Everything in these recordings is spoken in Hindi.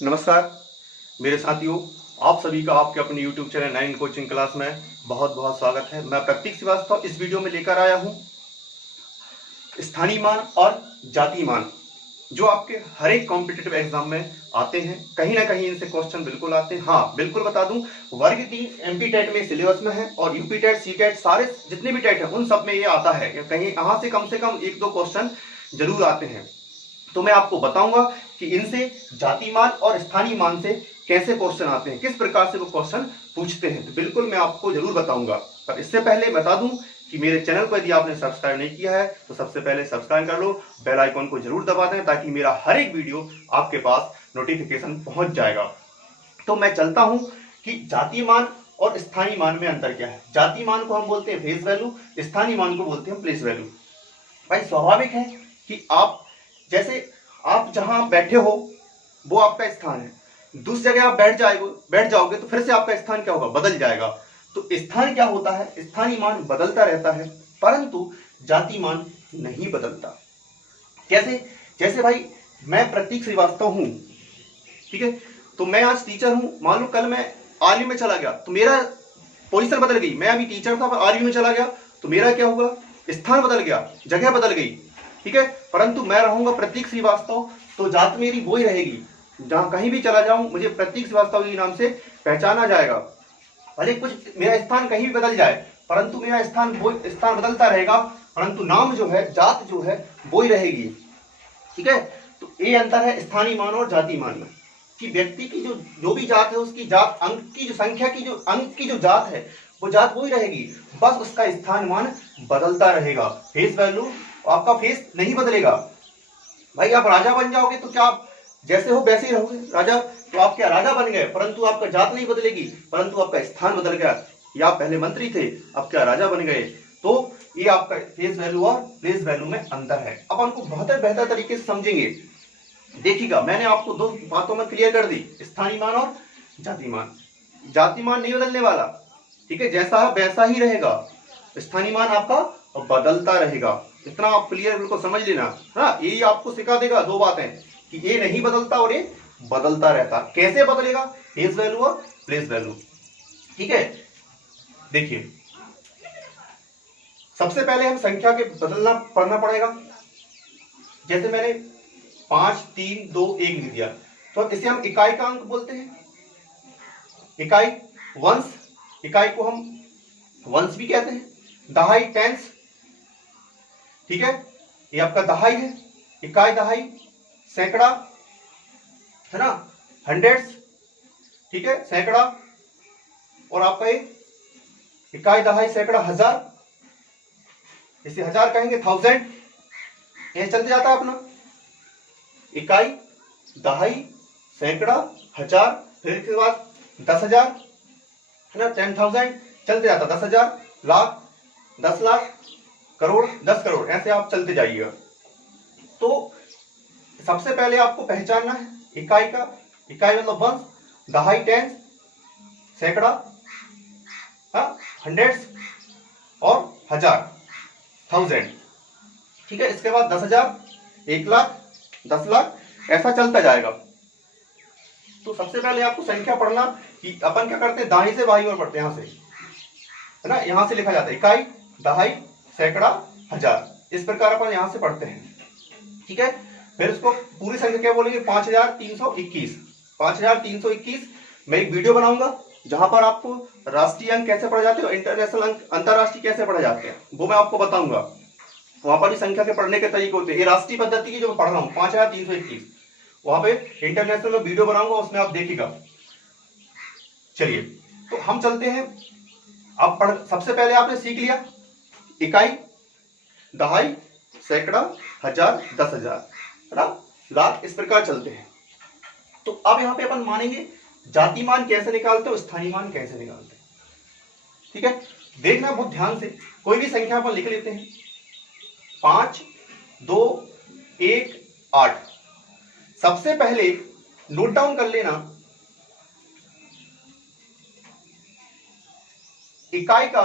नमस्कार मेरे साथियों, आप सभी का आपके अपने YouTube चैनल 9 कोचिंग क्लास में बहुत बहुत स्वागत है। मैं प्रतीक श्रीवास्तव इस वीडियो में लेकर आया हूं स्थानीय मान और जातीय मान, जो आपके हर एक कॉम्पिटिटिव एग्जाम में आते हैं। कहीं ना कहीं इनसे क्वेश्चन बिल्कुल आते हैं। हाँ, बिल्कुल बता दूं, वर्ग 3 एमपी टेट में सिलेबस में है और यूपी टेट, सी टेट, सारे जितने भी टेट है उन सब में ये आता है। कहीं यहाँ से कम एक दो क्वेश्चन जरूर आते हैं। तो मैं आपको बताऊंगा कि इनसे जाति मान और स्थानीय मान से कैसे क्वेश्चन आते हैं, किस प्रकार से वो क्वेश्चन पूछते हैं। तो बिल्कुल मैं आपको जरूर बताऊंगा। पर इससे पहले बता दूं कि मेरे चैनल को यदि आपने सब्सक्राइब नहीं किया है तो सबसे पहले सब्सक्राइब कर लो, बेल आइकॉन को जरूर दबा दें ताकि मेरा हर एक वीडियो आपके पास नोटिफिकेशन पहुंच जाएगा। तो मैं चलता हूं कि जातीय मान और स्थानीय मान में अंतर क्या है। जातीय मान को हम बोलते हैं फेस वैल्यू, स्थानीय मान को बोलते हैं प्लेस वैल्यू। भाई स्वाभाविक है कि आप जैसे आप जहां बैठे हो वो आपका स्थान है। दूसरी जगह आप बैठ जाओगे तो फिर से आपका स्थान क्या होगा, बदल जाएगा। तो स्थान क्या होता है, स्थानीय मान बदलता रहता है, परंतु जातीय मान नहीं बदलता। कैसे? जैसे भाई मैं प्रतीक श्रीवास्तव हूं, ठीक है, तो मैं आज टीचर हूं। मान लो कल मैं आर्मी में चला गया तो मेरा पोजीशन बदल गई। मैं अभी टीचर था, आर्मी में चला गया तो मेरा क्या हुआ, स्थान बदल गया, जगह बदल गई, ठीक है। परंतु मैं रहूंगा प्रतीक श्रीवास्तव तो जात मेरी वो ही रहेगी। जहां कहीं भी चला जाऊं मुझे प्रतीक श्रीवास्तव के नाम से पहचाना जाएगा। भले कुछ मेरा स्थान कहीं भी बदल जाए परंतु मेरा स्थान बदलता रहेगा, परंतु नाम जो है, जात जो है वो ही रहेगी, ठीक है। तो ये अंतर है स्थानीय मान और जातीय मान में, कि व्यक्ति की जो भी जात है उसकी जात अंक की जो संख्या की जो अंक की जो जात है वो जात वही रहेगी, बस उसका स्थान मान बदलता रहेगा। फेस वैल्यू आपका फेस नहीं बदलेगा। भाई आप राजा बन जाओगे तो क्या आप जैसे हो वैसे ही रहोगे राजा, तो आप क्या राजा बन गए, परंतु आपका जात नहीं बदलेगी, परंतु आपका स्थान बदल गया। या आप पहले मंत्री थे, अब क्या राजा बन गए। तो ये आपका फेस वैल्यू और प्लेस वैल्यू में अंतर है। अब हमको बहुत बेहतर तरीके से समझेंगे। देखिएगा, मैंने आपको दो बातों में क्लियर कर दी, स्थानीय मान और जाति मान। जाति मान नहीं बदलने वाला, ठीक है, जैसा है वैसा ही रहेगा। स्थानीय मान आपका बदलता रहेगा। इतना आप क्लियर बिल्कुल समझ लेना। हाँ, यही आपको सिखा देगा दो बातें, कि ये नहीं बदलता और ये बदलता रहता। कैसे बदलेगा, फेस वैल्यू और प्लेस वैल्यू, ठीक है। देखिए, सबसे पहले हम संख्या के बदलना पढ़ना पड़ेगा। जैसे मैंने 5 3 2 1 लिख दिया तो इसे हम इकाई का अंक बोलते हैं। इकाई वंश, इकाई को हम वंश भी कहते हैं। दहाई टेंस, ठीक है, ये आपका दहाई है। इकाई दहाई, सैकड़ा है ना, हंड्रेड्स, ठीक है, सैकड़ा। और आपका ये इकाई दहाई सैकड़ा हजार, इसे हजार कहेंगे, थाउजेंड। ये चलते जाता है अपना इकाई दहाई सैकड़ा हजार, फिर इसके बाद 10,000 है ना, 10,000 चलते जाता, 10,000, लाख, 10 लाख, करोड़, 10 करोड़, ऐसे आप चलते जाइएगा। तो सबसे पहले आपको पहचानना है इकाई का, इकाई मतलब वंश, दहाई टेंस, सैकड़ा, हंड्रेड्स और हजार, थाउजेंड, ठीक है। इसके बाद 10,000, 1 लाख, 10 लाख, ऐसा चलता जाएगा। तो सबसे पहले आपको संख्या पढ़ना कि अपन क्या करते हैं, दाहिने से बाईं ओर पढ़ते हैं, यहां से है ना, यहां से लिखा जाता है इकाई दहाई सैकड़ा हजार, इस प्रकार अपन यहां से पढ़ते हैं, ठीक है। फिर उसको पूरी संख्या क्या बोलेंगे, 5,321। 5,321 मैं एक वीडियो बनाऊंगा जहां पर आपको राष्ट्रीय अंक कैसे पढ़े जाते हैं, इंटरनेशनल अंक, अंतरराष्ट्रीय कैसे पढ़े जाते हैं, वो मैं आपको बताऊंगा। वहां पर भी संख्या के पढ़ने के तरीके होते हैं। ये राष्ट्रीय पद्धति की जो मैं पढ़ रहा हूँ 5,321, वहां पे इंटरनेशनल में वीडियो बनाऊंगा, उसमें आप देखिएगा। चलिए, तो हम चलते हैं। आप सबसे पहले आपने सीख लिया इकाई दहाई सैकड़ा हजार 10,000 है ना, लाख, इस प्रकार चलते हैं। तो अब यहां पे अपन मानेंगे जाति मान कैसे निकालते हो, स्थानीय मान कैसे निकालते हैं, ठीक है। देखना बहुत ध्यान से, कोई भी संख्या अपन लिख लेते हैं, 5 2 1 8। सबसे पहले नोट डाउन कर लेना इकाई का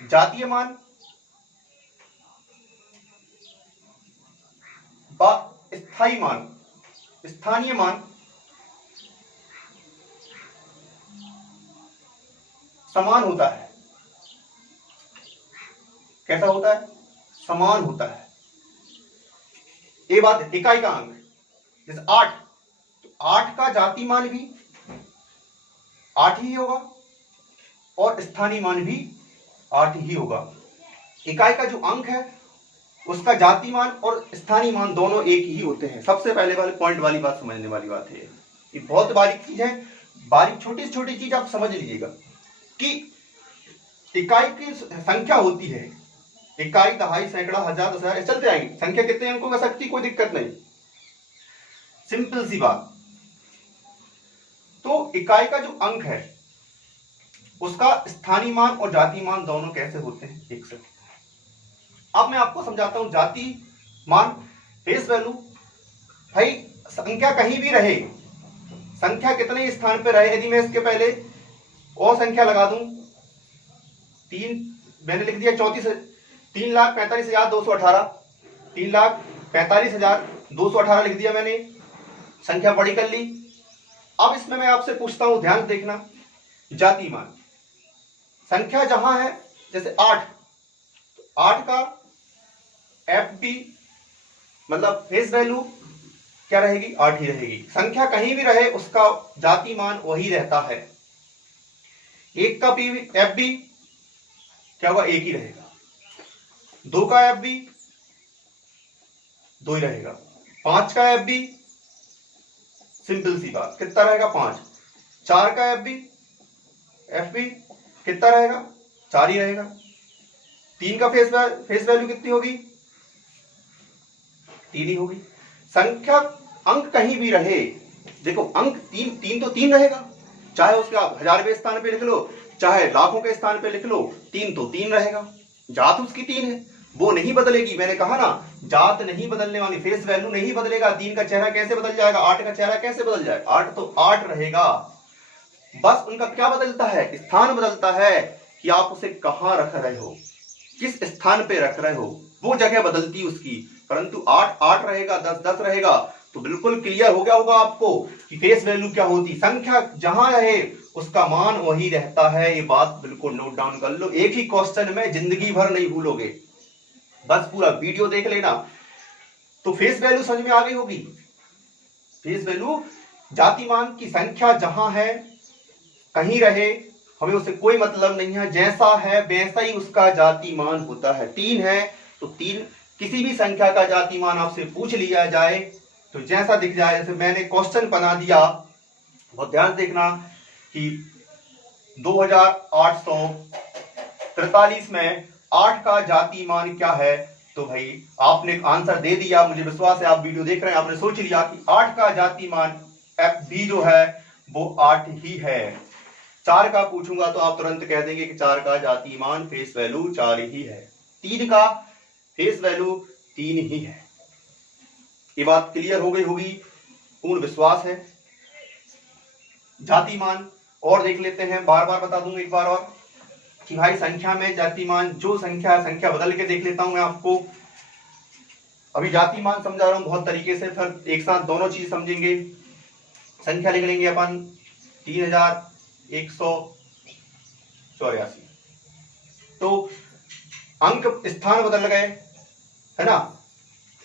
जातीय मान स्थायी मान, स्थानीय मान समान होता है। कैसा होता है? समान होता है। ये बात है। इकाई का अंक जैसे 8, तो 8 का जाति मान भी 8 ही होगा और स्थानीय मान भी 8 ही होगा। इकाई का जो अंक है उसका जाति मान और स्थानीय मान दोनों एक ही होते हैं। सबसे पहले वाले पॉइंट वाली बात समझने वाली बात है। ये बहुत बारीक चीज है, बारीक छोटी से छोटी चीज आप समझ लीजिएगा कि इकाई की संख्या होती है, इकाई, दहाई, सैकड़ा, हजार, 10,000 चलते आएंगे, संख्या कितने अंकों हो सकती, कोई दिक्कत नहीं, सिंपल सी बात। तो इकाई का जो अंक है उसका स्थानीय मान और जाति मान दोनों कैसे होते हैं एक से। अब मैं आपको समझाता हूं। जाति मान, फेस वैल्यू, भाई संख्या कहीं भी रहे, संख्या कितने स्थान पे रहे, यदि मैं इसके पहले और संख्या लगा दूं, 3 मैंने लिख दिया 3,45,218, 3,45,218 लिख दिया मैंने, संख्या बड़ी कर ली। अब इसमें मैं आपसे पूछता हूं, ध्यान से देखना, जाति मान संख्या जहां है, जैसे 8, तो 8 का FB मतलब फेस वैल्यू क्या रहेगी, 8 ही रहेगी। संख्या कहीं भी रहे उसका जाति मान वही रहता है। 1 का FB क्या होगा, 1 ही रहेगा। 2 का FB 2 ही रहेगा। 5 का FB सिंपल सी बात कितना रहेगा, 5। 4 का FB कितना रहेगा, 4 ही रहेगा। 3 का फेस वैल्यू कितनी होगी, 3 ही होगी। संख्या अंक कहीं भी रहे, देखो अंक 3 तो 3 रहेगा, चाहे उसके आप 1000वें स्थान पे लिख लो, चाहे लाखों के स्थान पे लिख लो, 3 तो 3 रहेगा। जात उसकी 3 है, वो नहीं बदलेगी। मैंने कहा ना, जात नहीं बदलने वाली, फेस वैल्यू नहीं बदलेगा। 3 का चेहरा कैसे बदल जाएगा, 8 का चेहरा कैसे बदल जाएगा, 8 तो 8 रहेगा। बस उनका क्या बदलता है, स्थान बदलता है कि आप उसे कहां रख रहे हो, किस स्थान पे रख रहे हो, वो जगह बदलती उसकी। परंतु 8 8 रहेगा, 10 10 रहेगा। तो बिल्कुल क्लियर हो गया होगा आपको कि फेस वैल्यू क्या होती, संख्या जहां रहे उसका मान वही रहता है। ये बात बिल्कुल नोट डाउन कर लो, एक ही क्वेश्चन में जिंदगी भर नहीं भूलोगे, बस पूरा वीडियो देख लेना। तो फेस वैल्यू समझ में आ गई होगी। फेस वैल्यू जाति मान की संख्या जहां है, कहीं रहे, हमें उससे कोई मतलब नहीं है, जैसा है वैसा ही उसका जाति मान होता है। 3 है तो 3, किसी भी संख्या का जाति मान आपसे पूछ लिया जाए तो जैसा दिख जाए, जैसे मैंने क्वेश्चन बना दिया, बहुत ध्यान देखना कि 2843 में 8 का जाति मान क्या है, तो भाई आपने आंसर दे दिया, मुझे विश्वास है आप वीडियो देख रहे हैं, आपने सोच लिया कि 8 का जाति मान FB जो है वो 8 ही है। 4 का पूछूंगा तो आप तुरंत कह देंगे कि 4 का जाति मान फेस वैल्यू 4 ही है। 3 का फेस वैल्यू 3 ही है। ये बात क्लियर हो गई होगी, पूर्ण विश्वास है। जाति मान और देख लेते हैं, बार बार बता दूंगा एक बार और कि भाई संख्या में जाति मान, जो संख्या है संख्या बदल के देख लेता हूं मैं आपको। अभी जाति मान समझा रहा हूं बहुत तरीके से, फिर एक साथ दोनों चीज समझेंगे। संख्या लिख लेंगे अपन 3184, तो अंक स्थान बदल गए, है ना।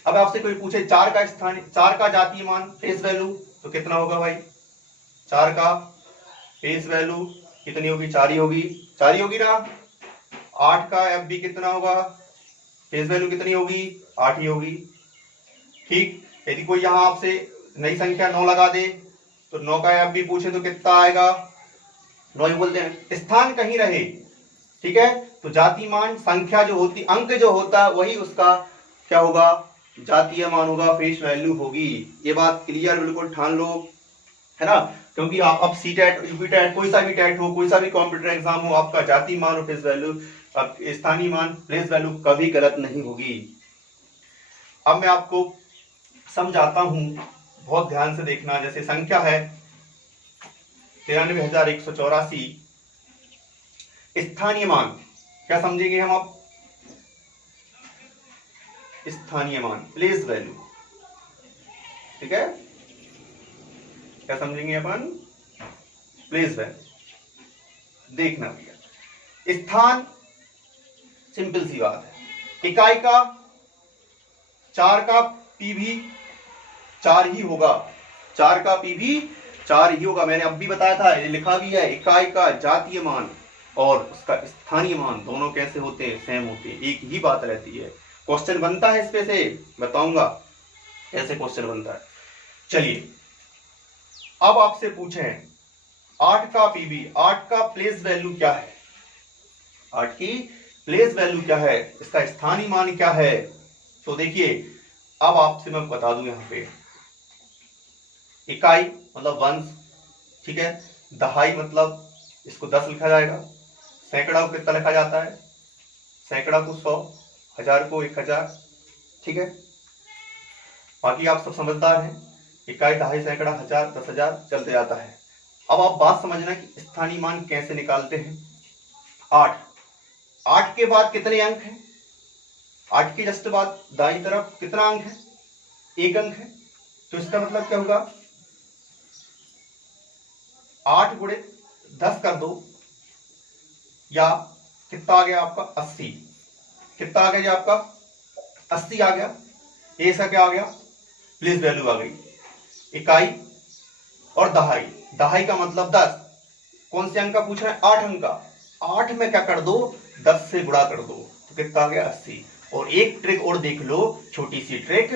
अब आपसे कोई पूछे 4 का स्थान, 4 का जातीय मान फेस वैल्यू तो कितना होगा भाई, 4 का फेस वैल्यू कितनी होगी, 4 ही होगी, 4 ही होगी ना। 8 का FB कितना होगा, फेस वैल्यू कितनी होगी, 8 ही होगी। ठीक, यदि कोई यहां आपसे नई संख्या 9 लगा दे तो 9 का FB पूछे तो कितना आएगा, 9 ही बोलते हैं। स्थान कहीं रहे, ठीक है, तो जाति मान संख्या जो होती, अंक जो होता है वही उसका क्या होगा, जातीय मान होगा, फेस वैल्यू होगी। ये बात क्लियर बिल्कुल ठान लो, है ना। क्योंकि आप अब सीटेट, यूपीटेट, कोई सा भी टेट हो, कोई सा भी कॉम्पिटिटिव एग्जाम हो, आपका जाति मान और फेस वैल्यू, स्थानीय मान, प्लेस वैल्यू कभी गलत नहीं होगी। अब मैं आपको समझाता हूं, बहुत ध्यान से देखना। जैसे संख्या है 93,184, स्थानीय मान क्या समझेंगे हम अब, स्थानीय मान प्लेस वैल्यू। ठीक है, क्या समझेंगे अपन? Place value. देखना भैया, स्थान सिंपल सी बात है, इकाई का 4 का पीवी 4 ही होगा, 4 का पीवी 4 ही होगा। मैंने अब भी बताया था, ये लिखा भी है, इकाई का जातीय मान और उसका स्थानीय मान दोनों कैसे होते हैं? सेम होते हैं, एक ही बात रहती है। क्वेश्चन बनता है इस पे से, बताऊंगा कैसे क्वेश्चन बनता है। चलिए अब आपसे पूछें 8 का पीवी, 8 का प्लेस वैल्यू क्या है? 8 की प्लेस वैल्यू क्या है? इसका स्थानीय मान क्या है? तो देखिए अब आपसे मैं बता दूं, यहां पे इकाई मतलब वंश, ठीक है, दहाई मतलब इसको 10 लिखा जाएगा, सैकड़ा को कितना लिखा जाता है? सैकड़ा को 100, हजार को 1000, ठीक है। बाकी आप सब समझदार हैं, इकाई, दहाई, सैकड़ा, हजार, 10,000 चलते जाता है। अब आप बात समझना कि स्थानीय मान कैसे निकालते हैं। 8 के बाद कितने अंक हैं? 8 के जस्ट बाद दाईं तरफ कितना अंक है? 1 अंक है। तो इसका मतलब क्या होगा? 8 गुणे 10 कर दो, या कितना आ गया आपका? 80। कितना आ गया आपका? 80 आ गया। ऐसा क्या आ गया? प्लेस वैल्यू आ गई। इकाई और दहाई, दहाई का मतलब 10, कौन से अंक का पूछ रहे हैं? 8 अंक का। 8 में क्या कर दो? 10 से गुणा कर दो, तो कितना आ गया? 80। और एक ट्रिक और देख लो, छोटी सी ट्रिक,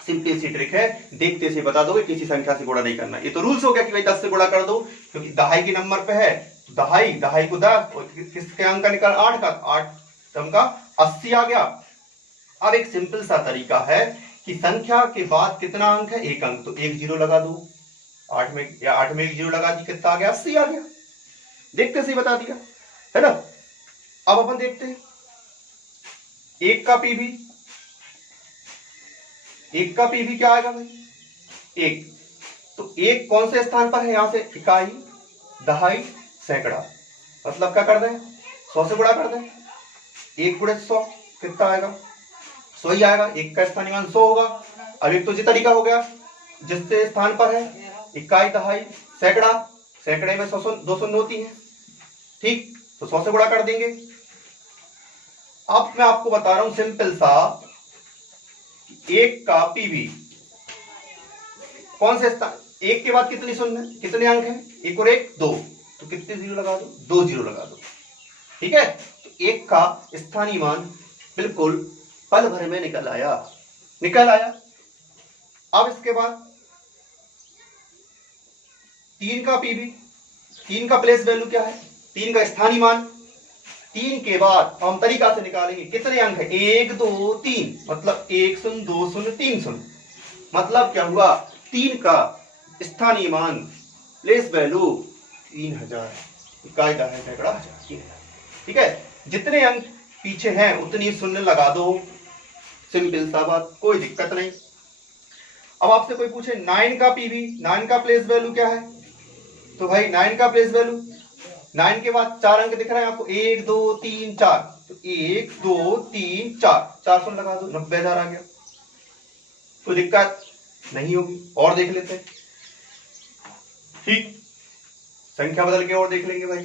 सिंपल सी ट्रिक है, देखते से बता दोगे, किसी संख्या से गुणा नहीं करना। ये तो रूल्स हो गया कि भाई 10 से गुणा कर दो, क्योंकि दहाई के नंबर पे है, दहाई, दहाई को 10, और किसके अंक का निकाल? 8 का, 8 अंक का 80 आ गया। अब एक सिंपल सा तरीका है कि संख्या के बाद कितना अंक है? 1 अंक, तो 1 0 लगा दो। 8 में, या 8 में 1 0 लगा दी, कितना आ गया? 80 आ गया। देखते से बता दिया, है ना। अब अपन देखते हैं 1 का पीवी, 1 का पीवी क्या आएगा भाई? 1, तो 1 कौन से स्थान पर है? यहां से इकाई, दहाई, सैकड़ा, मतलब क्या कर दें? 100 से गुणा कर दें। 1 गुणे 100 कितना आएगा? 100 ही आएगा। 1 का स्थानीय मान 100 होगा। अब एक तो ये तरीका हो गया, जिससे स्थान पर है इकाई, दहाई, सैकड़ा, सैकड़े में 100 200 होती है, ठीक, तो 100 से गुणा कर देंगे। अब मैं आपको बता रहा हूं सिंपल सा, 1 का पीवी कौन से स्थान, 1 के बाद कितनी शून्य, कितने अंक हैं? 1 और 1 2, तो कितने जीरो लगा दो? 2 जीरो लगा दो, ठीक है। तो 1 का स्थानीय मान बिल्कुल पल भर में निकल आया, निकल आया। अब इसके बाद 3 का पीवी, 3 का प्लेस वैल्यू क्या है? 3 का स्थानीय मान। 3 के बाद हम तरीका से निकालेंगे, कितने अंक है? 1 2 3, मतलब 1 शून्य 2 शून्य 3 शून्य, मतलब क्या हुआ? 3 का स्थानीय मान, प्लेस वैल्यू 3000, इकाई, दहाई, सैकड़ा, हजार, 3000, ठीक है। जितने अंक पीछे हैं उतनी शून्य लगा दो, सिंपल सा बात, कोई दिक्कत नहीं। अब आपसे कोई पूछे 9 का पीवी, 9 का प्लेस वैल्यू क्या है? तो भाई 9 का प्लेस वैल्यू, 9 के बाद 4 अंक दिख रहे हैं आपको, 1 2 3 4, तो 1 2 3 4, 400 लगा दो, 90,000 आ गया। कोई दिक्कत नहीं होगी। और देख लेते हैं, ठीक, संख्या बदल के और देख लेंगे भाई,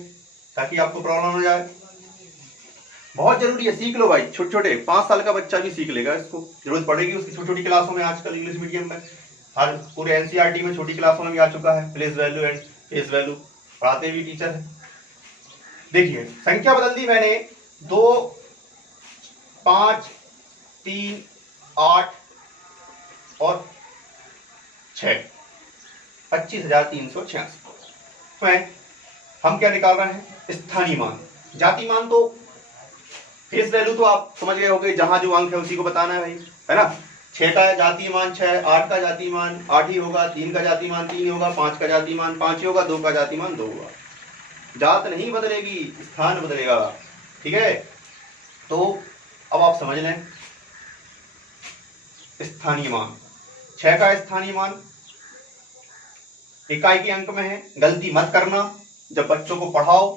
ताकि आपको प्रॉब्लम हो जाए। बहुत जरूरी है, सीख लो भाई, छोटे छोटे, 5 साल का बच्चा भी सीख लेगा इसको, जरूरत पड़ेगी उसकी छोटी छोटी क्लासों में। आजकल इंग्लिश मीडियम में, हर पूरे एनसीईआरटी में छोटी क्लासों में भी आ चुका है place value and face value, पढ़ाते भी टीचर है। देखिए संख्या बदल दी मैंने, 2 5 3 8 और 6, 25,386 में हम क्या निकाल रहे हैं? स्थानीय मान। जाति मान तो, फेस वैल्यू तो आप समझ गए होंगे, जहां जो अंक है उसी को बताना है भाई, है ना। 6 का जाति मान 6, 8 का जाति मान 8 ही होगा, 3 का जाति मान 3 होगा, 5 का जाति मान 5 ही होगा, 2 का जाति मान 2 होगा। जात नहीं बदलेगी, स्थान बदलेगा, ठीक है। तो अब आप समझ लें, स्थानीय मान, 6 का स्थानीय मान इकाई के अंक में है। गलती मत करना, जब बच्चों को पढ़ाओ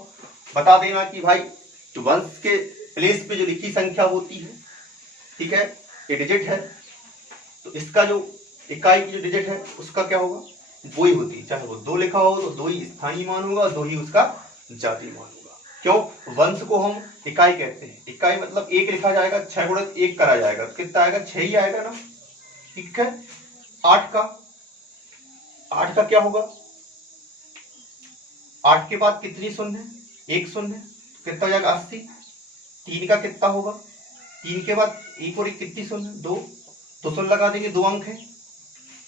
बता देना कि भाई जो वंश के प्लेस पे जो लिखी संख्या होती है, ठीक है, ये डिजिट है, तो इसका जो इकाई की जो डिजिट है उसका क्या होगा, वो ही होती है। चाहे वो 2 लिखा हो तो 2 ही स्थानीय मान होगा, 2 ही उसका जातीय मान होगा। क्यों, वंश को हम इकाई कहते हैं। इकाई मतलब 1 लिखा जाएगा, 6 गुणित 1 करा जाएगा, कितना आएगा, 6 ही आएगा ना। ठीक है। 8 का क्या होगा, 8 के बाद कितनी शून्य, 1 शून्य, कितना हो जाएगा 80। 3 का कितना होगा, 3 के बाद 1 और 1 कितनी शून्य, 2, तो शून्य लगा देंगे, 2 अंक है।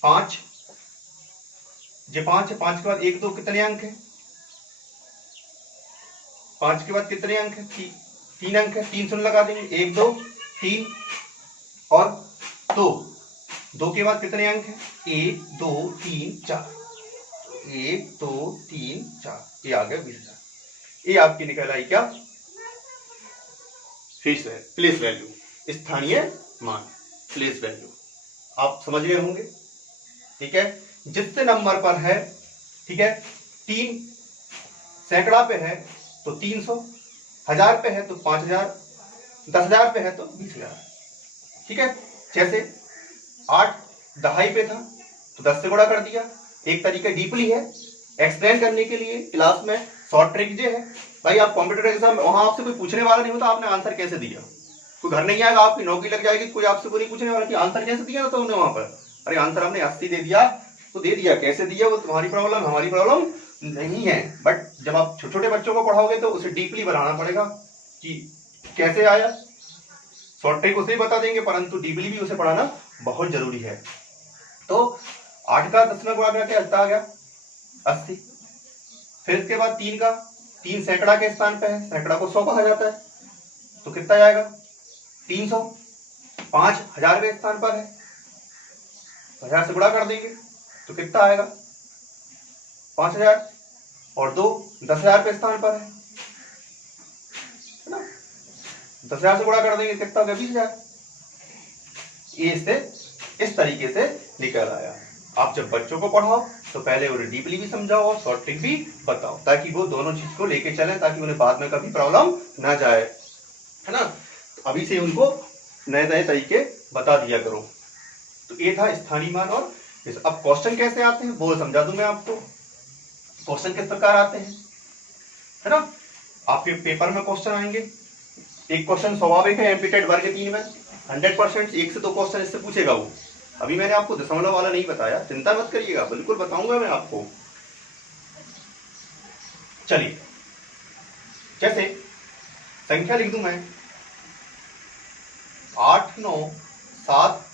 5 ये 5 है, 5 के बाद 1 2 कितने अंक है, 5 के बाद कितने अंक है, 3 अंक है, 3 शून्य लगा देंगे, 1 2 3 और 2 के बाद कितने अंक है, 1 2 3 4, 1 2 3 4, ये आ गया 20,000। ये आपकी निकल आई क्या, प्लेस वैल्यू, स्थानीय मान, प्लेस वैल्यू। आप समझ गए होंगे। ठीक है। जिससे नंबर पर है, ठीक है, 3 सैकड़ा पे है तो 300, 1000 पे है तो 5000, 10,000 पे है तो 20,000। ठीक है। जैसे 8 दहाई पे था तो 10 से गुणा कर दिया। एक तरीका डीपली है एक्सप्लेन करने के लिए क्लास में, शॉर्ट ट्रिक ये है भाई, आप कंप्यूटर एग्जाम में वहां आपसे कोई पूछने वाला नहीं होता आपने आंसर कैसे दिया, कोई घर नहीं आएगा, आपकी नौकरी लग जाएगी, कोई आपसे कोई नहीं पूछने वाला कि आंसर कैसे दिया तो उन्हें वहां पर, अरे आंसर हमने 80 दे दिया तो दे दिया, कैसे दिया वो तुम्हारी प्रॉब्लम, हमारी प्रॉब्लम नहीं है। बट जब आप छोटे छोटे बच्चों को पढ़ाओगे तो उसे डीपली बनाना पड़ेगा कि कैसे आया। शॉर्ट ट्रिक उसे ही बता देंगे परंतु डीपली भी उसे पढ़ाना बहुत जरूरी है। तो 8 का 10 में गुणा करके आ गया 80। फिर इसके बाद 3 का, 3 सैकड़ा के स्थान पे है, सैकड़ा को 100 कहा जाता है तो कितना जाएगा 300। 5 1000 के स्थान पर है, 1000 से गुणा कर देंगे तो कितना आएगा 5000, और 2 10,000 के स्थान पर है ना, 10,000 से गुणा कर देंगे कितना हो गया 20,000। ये इससे इस तरीके से निकल आया। आप जब बच्चों को पढ़ाओ तो पहले उन्हें डीपली भी समझाओ और शॉर्ट ट्रिक भी बताओ ताकि वो दोनों चीज को लेके चलें, ताकि उन्हें बाद में कभी प्रॉब्लम ना जाए, है ना। तो अभी से उनको नए नए तरीके बता दिया करो। तो ये था स्थानीय मान। और अब क्वेश्चन कैसे आते हैं वो समझा दूं मैं आपको। क्वेश्चन किस प्रकार आते हैं, है ना। आपके पेपर में क्वेश्चन आएंगे, एक क्वेश्चन स्वाभाविक है एमपीटेट वर्ग 3 में 100% 1 से 2 क्वेश्चन इससे पूछेगा वो। अभी मैंने आपको दशमलव वाला नहीं बताया, चिंता मत करिएगा, बिल्कुल बताऊंगा मैं आपको। चलिए, जैसे संख्या लिख दूं मैं 8 9 7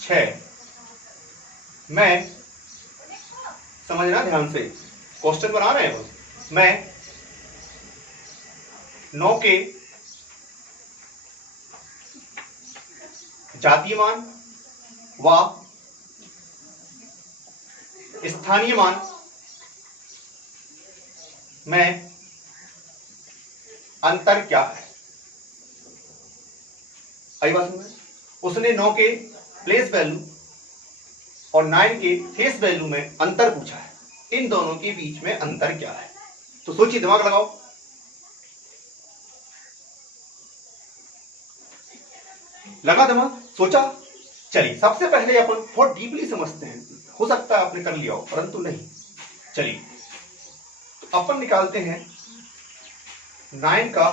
6। मैं, समझना ध्यान से, क्वेश्चन बना रहे हैं बस। मैं 9 के जातीय मान व स्थानीय मान में अंतर क्या है। आई बात समझ। उसने 9 के प्लेस वैल्यू और 9 के फेस वैल्यू में अंतर पूछा है, इन दोनों के बीच में अंतर क्या है। तो सोचिए, दिमाग लगाओ। लगा दिमाग, सोचा। चलिए, सबसे पहले अपन बहुत डीपली समझते हैं। हो सकता है आपने कर लिया हो परंतु नहीं। चलिए, तो अपन निकालते हैं 9 का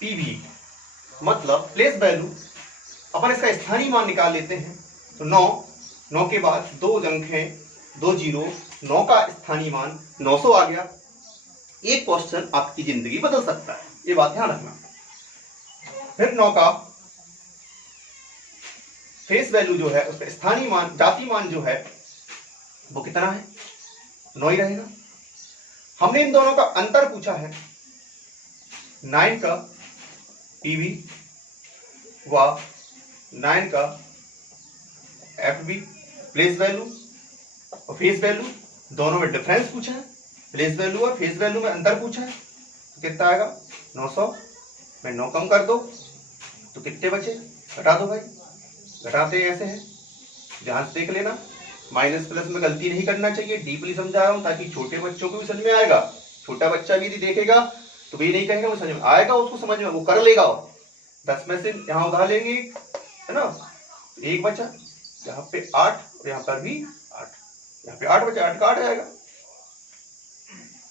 पीवी मतलब प्लेस वैल्यू। अपन इसका स्थानीय मान निकाल लेते हैं। तो 9 के बाद 2 अंक हैं, 2 जीरो, 9 का स्थानीय मान 900 आ गया। एक क्वेश्चन आपकी जिंदगी बदल सकता है, ये बात ध्यान रखना। फिर 9 का फेस वैल्यू जो है, उसका स्थानीय मान, जाति मान जो है वो कितना है, 9 ही रहेगा। हमने इन दोनों का अंतर पूछा है, 9 का पीवी व 9 का एफबी प्लेस वैल्यू और फेस वैल्यू, दोनों में डिफरेंस पूछा है। प्लेस वैल्यू और फेस वैल्यू में अंतर पूछा है, तो कितना आएगा 900 में 9 कम कर दो तो कितने बचे, घटा दो भाई। घटाते ऐसे हैं, ध्यान से देख लेना। माइनस प्लस में गलती नहीं करना चाहिए, डीपली समझा रहा हूं ताकि छोटे बच्चों को भी समझ में आएगा। छोटा बच्चा भी यदि देखेगा तो भी नहीं कहेगा, वो समझ में आएगा, उसको समझ में, वो कर लेगा। 10 में से यहां उधार लेंगे, है ना, 1 बचा, यहाँ पे 8 और यहाँ पर भी 8, यहाँ पे 8 बचे, 8 का 8 आएगा,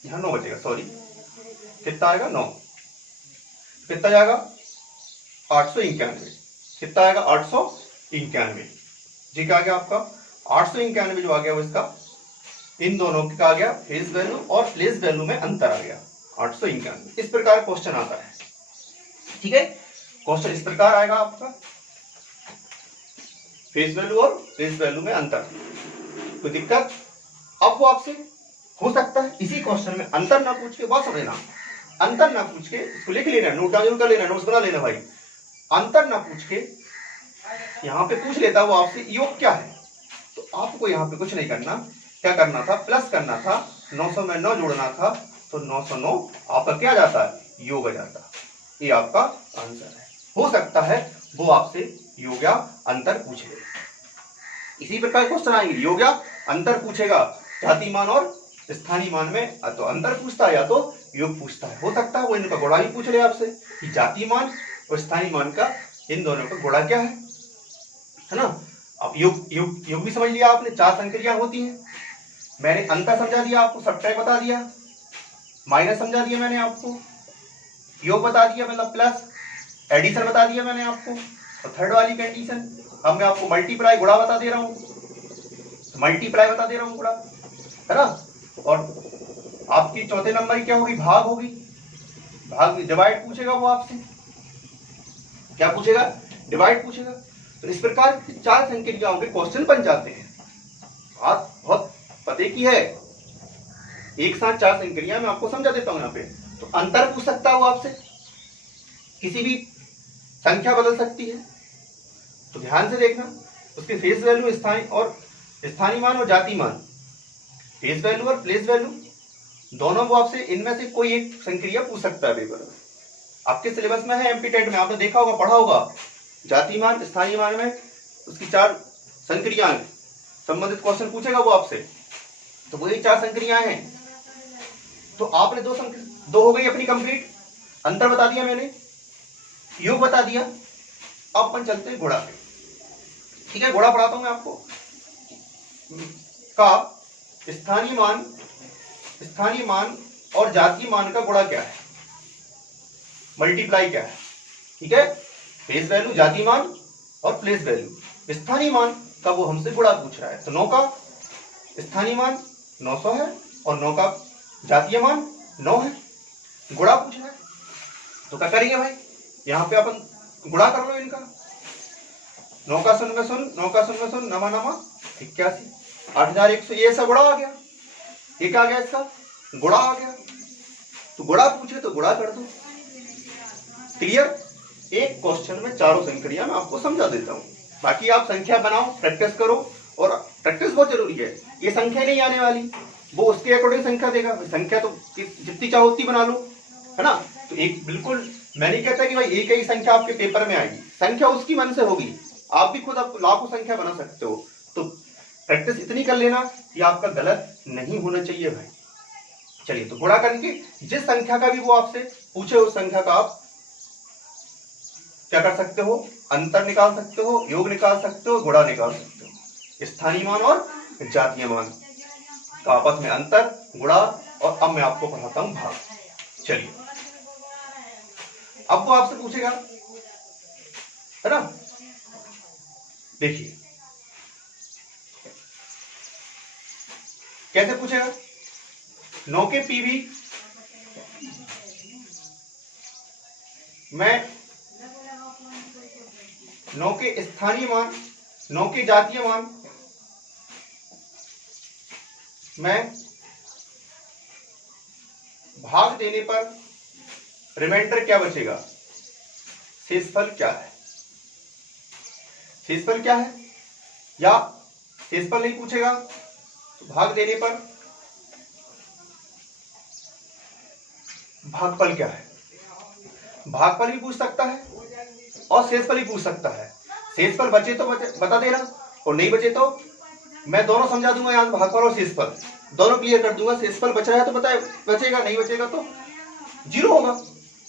यहाँ 9 बचेगा, सॉरी कितना आएगा 9, कितना जाएगा 891, कितना आएगा 891, जी क्या आ गया आपका 891 जो आ गया वो इसका इन दोनों का आ गया फेस वैल्यू और प्लेस वैल्यू में अंतर आ गया 891। इस प्रकार क्वेश्चन आता है, ठीक है। क्वेश्चन इस प्रकार आएगा आपका, फेस वैल्यू और प्लेस वैल्यू में अंतर, कोई दिक्कत। अब वो आपसे हो सकता है इसी क्वेश्चन में अंतर ना पूछ के, बात समझना, अंतर ना पूछ के इसको लिख लेना, नोट डाउन कर लेना, नोट्स बना लेना भाई। अंतर ना पूछ के यहाँ पे पूछ लेता वो आपसे योग क्या है, तो आपको यहाँ पे कुछ नहीं करना, क्या करना था, प्लस करना था, 900 में 9 जोड़ना था, तो 909 आपका क्या जाता है, योग आ जाता। ये आपका आंसर है। हो सकता है वो आपसे योग या अंतर पूछे, इसी प्रकार क्वेश्चन आएंगे, योग या अंतर पूछेगा, जाति मान और स्थानीय मान में या तो अंतर पूछता है या तो योग पूछता है। हो सकता है वो इनका गुणा ही पूछ ले आपसे कि जाति मान और स्थानीय मान का इन दोनों का गुणा क्या है ना। अब योग भी समझ लिया आपने, 4 संक्रियाएं होती हैं, मैंने अंतर समझा दिया आपको, सबट्रैक्ट बता दिया, माइनस समझा दिया मैंने आपको, योग बता दिया मतलब प्लस, एडिशन बता दिया मैंने आपको, और थर्ड वाली कंडीशन अब मैं आपको मल्टीप्लाई गुणा बता दे रहा हूँ, मल्टीप्लाई बता दे रहा हूँ गुणा, है ना। और आपकी चौथे नंबर की क्या होगी, भाग होगी, भाग डिवाइड पूछेगा वो आपसे, क्या पूछेगा, डिवाइड पूछेगा। तो इस प्रकार 4 संक्रियाओं के क्वेश्चन बन जाते हैं। बात बहुत पते की है, एक साथ 4 संक्रिया मैं आपको समझा देता हूं यहाँ पे। तो अंतर पूछ सकता है वो आपसे, किसी भी संख्या बदल सकती है, तो ध्यान से देखना, उसके फेस वैल्यू स्थानीय मान और जाति मान, फेस वैल्यू और प्लेस वैल्यू दोनों वो आपसे इनमें से कोई एक संक्रिया पूछ सकता है पेपर में। आपके सिलेबस में है, एमपी टेट में आपने देखा होगा, पढ़ा होगा, जाति मान स्थानीय मान में उसकी 4 संक्रियाएं संबंधित क्वेश्चन पूछेगा वो आपसे, तो वही 4 संक्रियाएं हैं। तो आपने 2 हो गई अपनी कंप्लीट, अंतर बता दिया मैंने, योग बता दिया। अब अपन चलते हैं गुणा पे, ठीक है, गुणा पढ़ाता हूं मैं आपको। का स्थानीय मान और जातीय मान का गुणा क्या है, मल्टीप्लाई क्या है, ठीक है। फेस वैल्यू जातीय मान और प्लेस वैल्यू, स्थानीय मान का वो हमसे गुणा पूछ रहा है। तो 9 का स्थानीय मान 900 है और 9 का जातीय मान 9 है, गुणा पूछ रहा है। तो क्या करेंगे भाई, यहाँ पे अपन गुणा कर लो इनका, 9 का 0 में 0, 9 का 0 में 0, नमा नमा 81, 8100, ये ऐसा गुणा आ गया, ये क्या आ गया, इसका गुणा आ गया। तो गुणा पूछे तो गुणा कर दो, क्लियर। एक क्वेश्चन में 4 संक्रिया मैं आपको समझा देता हूँ, बाकी आप संख्या बनाओ, प्रैक्टिस करो, और प्रैक्टिस बहुत जरूरी है। ये संख्या नहीं आने वाली, वो उसके अकॉर्डिंग संख्या देगा, संख्या तो जितनी चाहो उतनी बना लो, है ना। तो एक बिल्कुल मैं नहीं कहता कि भाई एक ही संख्या आपके पेपर में आएगी, संख्या उसकी मन से होगी, आप भी खुद आप लाखों संख्या बना सकते हो। तो प्रैक्टिस इतनी कर लेना कि आपका गलत नहीं होना चाहिए भाई। चलिए, तो गुणा करके जिस संख्या का भी वो आपसे पूछे उस संख्या का आप क्या कर सकते हो, अंतर निकाल सकते हो, योग निकाल सकते हो, गुणा निकाल सकते हो। स्थानीय मान और जातीय मान का आपस में अंतर, गुणा, और अब मैं आपको पढ़ाता हूं भाग। चलिए, अब वो आपसे पूछेगा, है ना, देखिए कैसे पूछेगा। 9 के पीवी में 9 के स्थानीय मान, 9 के जातीय मान में भाग देने पर रिमाइंडर क्या बचेगा, शेषफल क्या है। शेषफल क्या है, या शेषफल नहीं पूछेगा तो भाग देने पर भागफल क्या है। भागफल भी पूछ सकता है और शेषफल भी पूछ सकता है। शेषफल बचे तो बता देना, और नहीं बचे तो मैं दोनों समझा दूंगा, यहाँ भागफल और शेषफल दोनों क्लियर कर दूंगा। शेषफल बच रहा है तो बताए, बचेगा, नहीं बचेगा तो 0 होगा।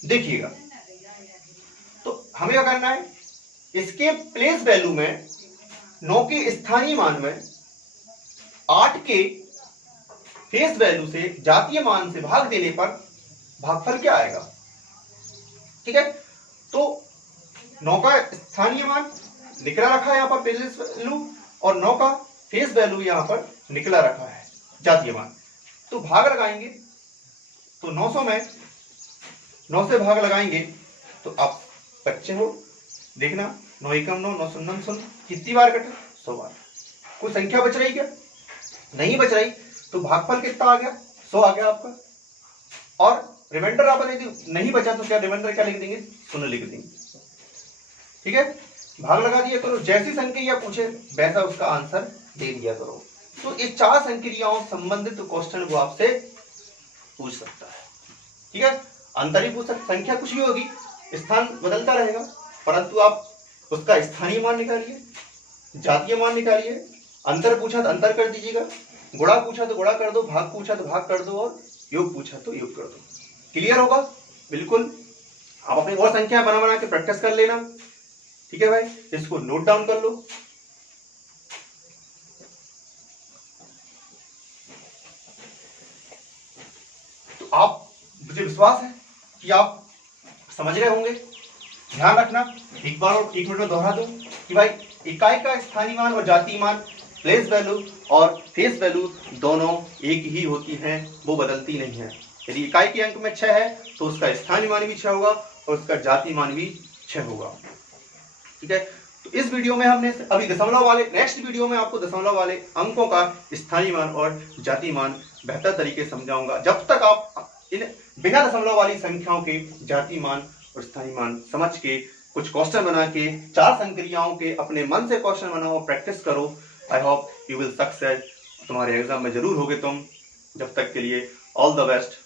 देखिएगा, तो हमें क्या करना है, इसके प्लेस वैल्यू में 9 के स्थानीय मान में 8 के फेस वैल्यू से जातीय मान से भाग देने पर भागफल क्या आएगा। ठीक है, तो 9 का स्थानीय मान निकला रखा है यहां पर फेस वैल्यू, और 9 का फेस वैल्यू यहां पर निकला रखा है जातीय मान। तो भाग लगाएंगे तो 900 में 9 से भाग लगाएंगे तो आप बच्चे हो, देखना 9 एकम 9, 9 शून्यम शून्य, कितनी बार कटे 100 बार। कोई संख्या बच रही क्या, नहीं बच रही, तो भागफल कितना आ गया 100 आ गया आपका। और रिमाइंडर आप नहीं बचा तो क्या रिमाइंडर क्या लिख देंगे, 0 लिख देंगे। ठीक है, भाग लगा दिया करो, जैसी संक्रिया पूछे वैसा उसका आंसर दे दिया करो। तो ये 4 संक्रियाओं संबंधित क्वेश्चन वो आपसे पूछ सकता है। ठीक है, अंतर ही पूछ सकता, संख्या कुछ भी होगी, स्थान बदलता रहेगा, परंतु आप उसका स्थानीय मान निकालिए, जातीय मान निकालिए, अंतर पूछा तो अंतर कर दीजिएगा, गुणा पूछा तो गुणा कर दो, भाग पूछा तो भाग कर दो, और योग पूछा तो योग कर दो। क्लियर होगा बिल्कुल। आप अपनी और संख्या बना बना के प्रैक्टिस कर लेना। ठीक है भाई, इसको नोट डाउन कर लो। तो आप, मुझे विश्वास है कि आप समझ रहे होंगे। ध्यान रखना, एक बार और 1 मिनट में दोहरा दूं कि भाई इकाई का स्थानीय मान और जातीय मान, प्लेस वैल्यू और फेस वैल्यू दोनों एक ही होती हैं, वो बदलती नहीं है। यदि इकाई के अंक में 6 है तो उसका स्थानीय मान भी 6 होगा और उसका जातीय मान भी 6 होगा। ठीक है, तो इस वीडियो में हमने अभी दशमलव वाले, नेक्स्ट वीडियो में आपको दशमलव वाले अंकों का स्थानीय मान और जातीय मान बेहतर तरीके से समझाऊंगा। जब तक आप इन बिना दशमलव वाली संख्याओं के जातीय मान और स्थानीय मान समझ के कुछ क्वेश्चन बना के 4 संक्रियाओं के अपने मन से क्वेश्चन बनाओ, प्रैक्टिस करो। I hope you will success, तुम्हारे एग्जाम में जरूर होगे तुम। जब तक के लिए ऑल द बेस्ट।